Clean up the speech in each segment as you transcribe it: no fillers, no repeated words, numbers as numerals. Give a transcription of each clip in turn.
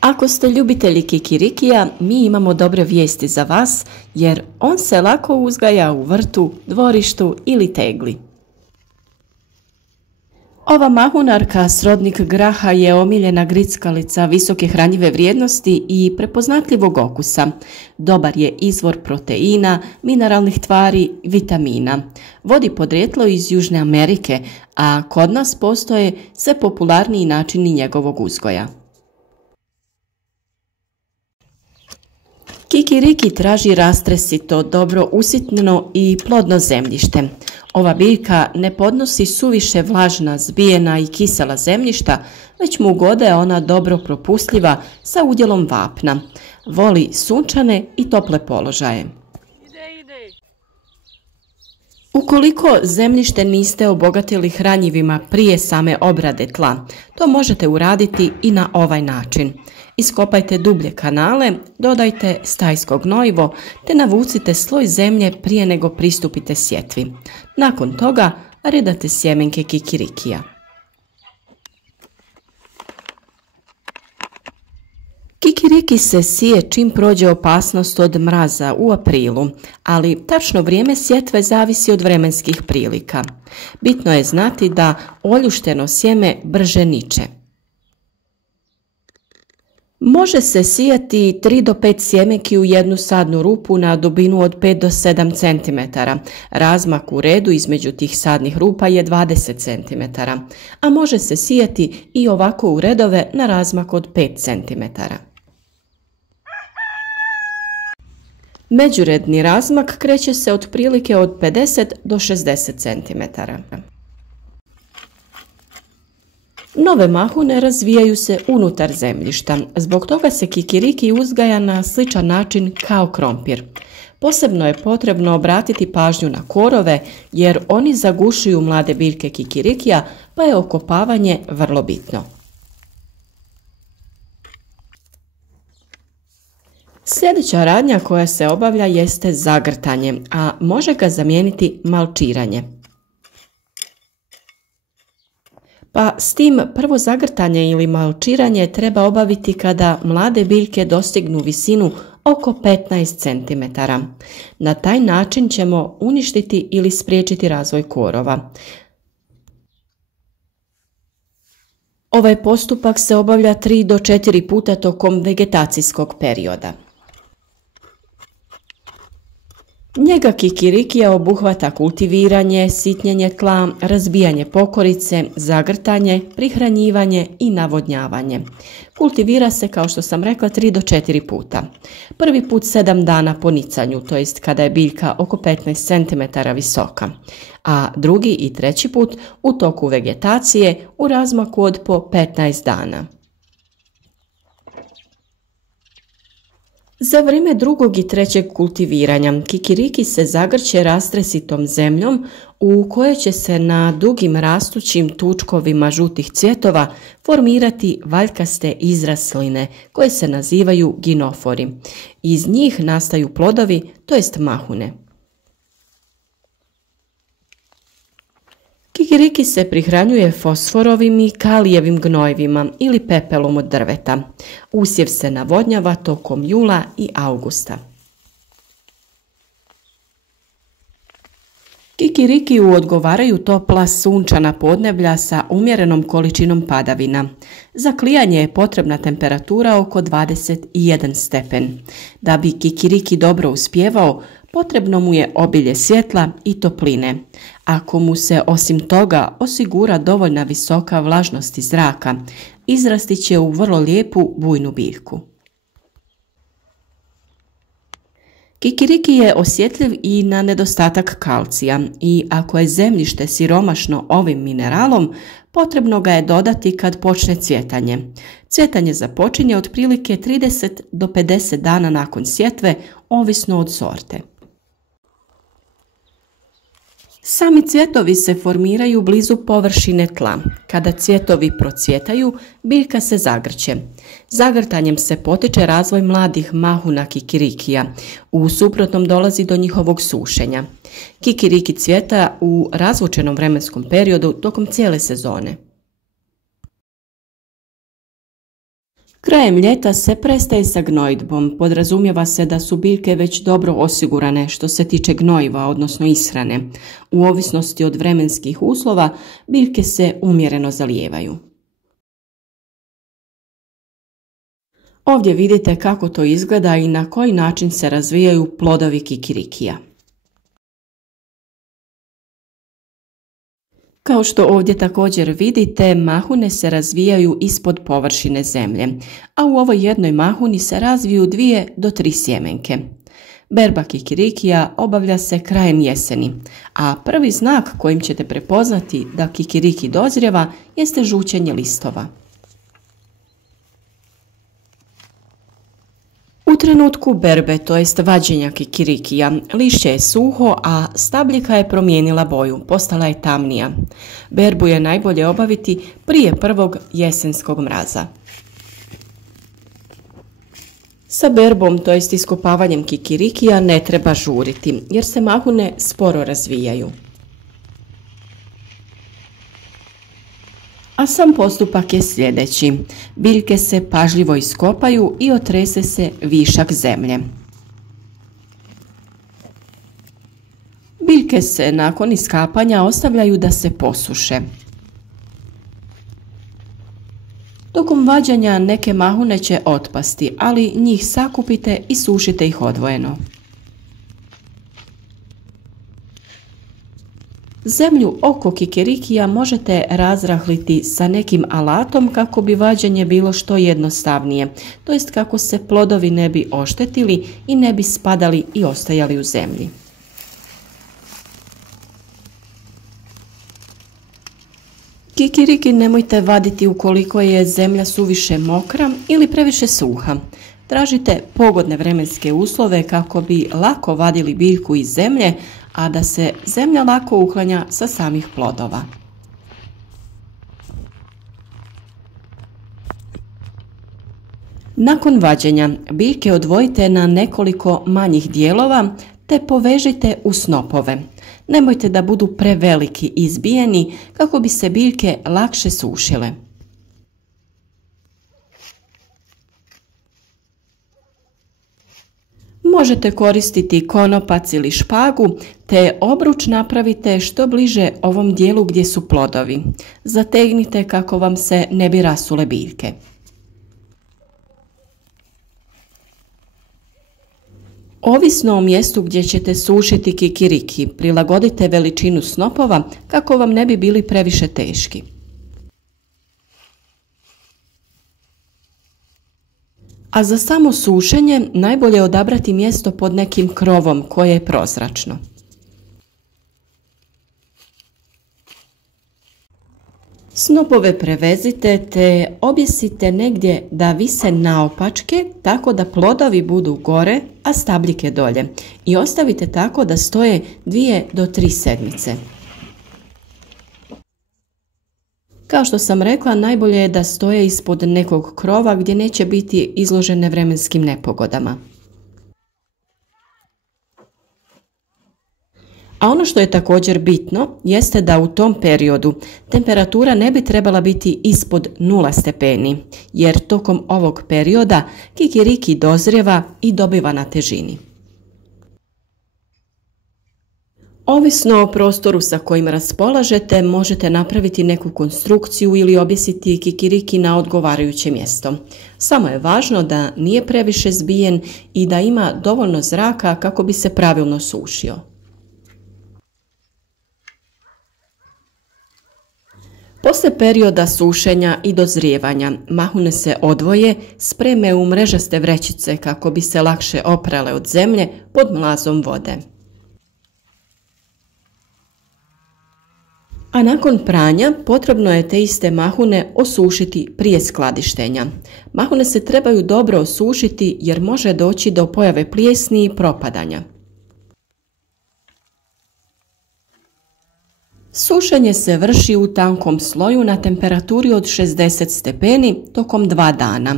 Ako ste ljubitelji kikirikija, mi imamo dobre vijesti za vas jer on se lako uzgaja u vrtu, dvorištu ili tegli. Ova mahunarka, srodnik graha, je omiljena grickalica visoke hranjive vrijednosti i prepoznatljivog okusa. Dobar je izvor proteina, mineralnih tvari, vitamina. Vodi podrijetlo iz Južne Amerike, a kod nas postoje sve popularniji načini njegovog uzgoja. Kikiriki traži rastresito, dobro usitnjeno i plodno zemljište. Ova biljka ne podnosi suviše vlažna, zbijena i kisela zemljišta, već mu gode ona dobro propustljiva sa udjelom vapna. Voli sunčane i tople položaje. Ukoliko zemljište niste obogatili hranjivima prije same obrade tla, to možete uraditi i na ovaj način. Iskopajte dublje kanale, dodajte stajsko gnojivo te navucite sloj zemlje prije nego pristupite sjetvi. Nakon toga redate sjemenke kikirikija. Kikiriki se sije čim prođe opasnost od mraza u aprilu, ali tačno vrijeme sjetve zavisi od vremenskih prilika. Bitno je znati da oljušteno sjeme brže niče. Može se sijati 3 do 5 sjemenki u jednu sadnu rupu na dubinu od 5 do 7 cm. Razmak u redu između tih sadnih rupa je 20 cm, a može se sijati i ovako u redove na razmak od 5 cm. Međuredni razmak kreće se otprilike od 50 do 60 cm. Nove mahune razvijaju se unutar zemljišta, zbog toga se kikiriki uzgaja na sličan način kao krompir. Posebno je potrebno obratiti pažnju na korove jer oni zagušuju mlade biljke kikirikija, pa je okopavanje vrlo bitno. Sljedeća radnja koja se obavlja jeste zagrtanje, a može ga zamijeniti malčiranje. Pa s tim prvo zagrtanje ili malčiranje treba obaviti kada mlade biljke dostignu visinu oko 15 cm. Na taj način ćemo uništiti ili spriječiti razvoj korova. Ovaj postupak se obavlja 3 do 4 puta tokom vegetacijskog perioda. Njega kikirikija obuhvata kultiviranje, sitnjenje tla, razbijanje pokorice, zagrtanje, prihranjivanje i navodnjavanje. Kultivira se, kao što sam rekla, 3 do 4 puta. Prvi put 7 dana po nicanju, to jest kada je biljka oko 15 cm visoka, a drugi i treći put u toku vegetacije u razmaku od po 15 dana. Za vrijeme drugog i trećeg kultiviranja kikiriki se zagrće rastresitom zemljom u kojoj će se na dugim rastućim tučkovima žutih cvjetova formirati valjkaste izrasline koje se nazivaju ginofori. Iz njih nastaju plodovi, to jest mahune. Kikiriki se prihranjuje fosforovim i kalijevim gnojivima ili pepelom od drveta. Usjev se navodnjava tokom jula i augusta. Kikirikiju odgovaraju topla sunčana podneblja sa umjerenom količinom padavina. Za klijanje je potrebna temperatura oko 21 stepen. Da bi kikiriki dobro uspijevao, potrebno mu je obilje svjetla i topline. Ako mu se osim toga osigura dovoljna visoka vlažnost zraka, izrasti će u vrlo lijepu bujnu biljku. Kikiriki je osjetljiv i na nedostatak kalcija i ako je zemljište siromašno ovim mineralom, potrebno ga je dodati kad počne cvjetanje. Cvjetanje započinje otprilike 30 do 50 dana nakon sjetve, ovisno od sorte. Sami cvjetovi se formiraju blizu površine tla. Kada cvjetovi procvjetaju, biljka se zagrće. Zagrtanjem se potiče razvoj mladih mahuna kikirikija. U suprotnom dolazi do njihovog sušenja. Kikiriki cvjeta u razvučenom vremenskom periodu tokom cijele sezone. Krajem ljeta se prestaje sa gnojidbom. Podrazumijeva se da su biljke već dobro osigurane što se tiče gnojiva, odnosno ishrane. U ovisnosti od vremenskih uslova, biljke se umjereno zalijevaju. Ovdje vidite kako to izgleda i na koji način se razvijaju plodovi kikirikija. Kao što ovdje također vidite, mahune se razvijaju ispod površine zemlje, a u ovoj jednoj mahuni se razviju 2 do 3 sjemenke. Berba kikirikija obavlja se krajem jeseni, a prvi znak kojim ćete prepoznati da kikiriki dozrijeva jeste žućenje listova. U trenutku berbe, to jest vađenja kikirikija, lišće je suho, a stabljika je promijenila boju, postala je tamnija. Berbu je najbolje obaviti prije prvog jesenskog mraza. Sa berbom, to jest iskopavanjem kikirikija, ne treba žuriti, jer se mahune sporo razvijaju. A sam postupak je sljedeći. Biljke se pažljivo iskopaju i otrese se višak zemlje. Biljke se nakon iskapanja ostavljaju da se posuše. Tokom vađanja neke mahune će otpasti, ali njih sakupite i sušite ih odvojeno. Zemlju oko kikirikija možete razrahliti sa nekim alatom kako bi vađenje bilo što jednostavnije, to jest kako se plodovi ne bi oštetili i ne bi spadali i ostajali u zemlji. Kikiriki nemojte vaditi ukoliko je zemlja suviše mokra ili previše suha. Tražite pogodne vremenske uslove kako bi lako vadili biljku iz zemlje, a da se zemlja lako uklanja sa samih plodova. Nakon vađenja biljke odvojite na nekoliko manjih dijelova te povežite u snopove. Nemojte da budu preveliki i izbijeni kako bi se biljke lakše sušile. Možete koristiti konopac ili špagu, te obruč napravite što bliže ovom dijelu gdje su plodovi. Zategnite kako vam se ne bi rasule biljke. Ovisno o mjestu gdje ćete sušiti kikiriki, prilagodite veličinu snopova kako vam ne bi bili previše teški. A za samo sušenje najbolje je odabrati mjesto pod nekim krovom koje je prozračno. Snopove prevezite te objesite negdje da vise naopačke tako da plodovi budu gore, a stabljike dolje i ostavite tako da stoje 2 do 3 sedmice. Kao što sam rekla, najbolje je da stoje ispod nekog krova gdje neće biti izložene vremenskim nepogodama. A ono što je također bitno jeste da u tom periodu temperatura ne bi trebala biti ispod 0 stepeni, jer tokom ovog perioda kikiriki dozrijeva i dobiva na težini. Ovisno o prostoru sa kojim raspolažete, možete napraviti neku konstrukciju ili objesiti kikiriki na odgovarajuće mjesto. Samo je važno da nije previše zbijen i da ima dovoljno zraka kako bi se pravilno sušio. Poslije perioda sušenja i dozrijevanja, mahune se odvoje, spreme u mrežaste vrećice kako bi se lakše oprale od zemlje pod mlazom vode. A nakon pranja potrebno je te iste mahune osušiti prije skladištenja. Mahune se trebaju dobro osušiti jer može doći do pojave plijesni i propadanja. Sušenje se vrši u tankom sloju na temperaturi od 60 stepeni tokom 2 dana.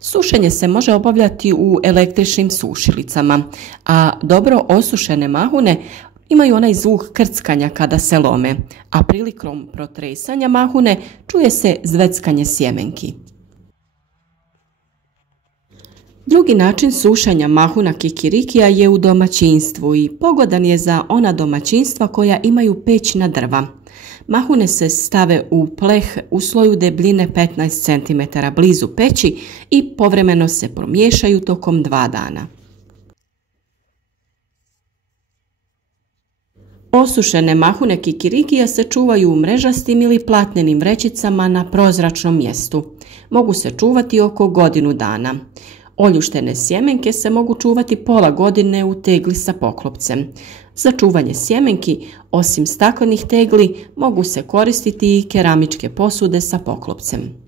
Sušenje se može obavljati u električnim sušilicama, a dobro osušene mahune imaju onaj zvuk krckanja kada se lome, a prilikom protresanja mahune čuje se zveckanje sjemenki. Drugi način sušenja mahuna kikirikija je u domaćinstvu i pogodan je za ona domaćinstva koja imaju pećna drva. Mahune se stave u pleh u sloju debljine 15 cm blizu peći i povremeno se promiješaju tokom 2 dana. Osušene mahune kikirikija se čuvaju u mrežastim ili platnenim vrećicama na prozračnom mjestu. Mogu se čuvati oko godinu dana. Oljuštene sjemenke se mogu čuvati pola godine u tegli sa poklopcem. Za čuvanje sjemenki, osim staklenih tegli, mogu se koristiti i keramičke posude sa poklopcem.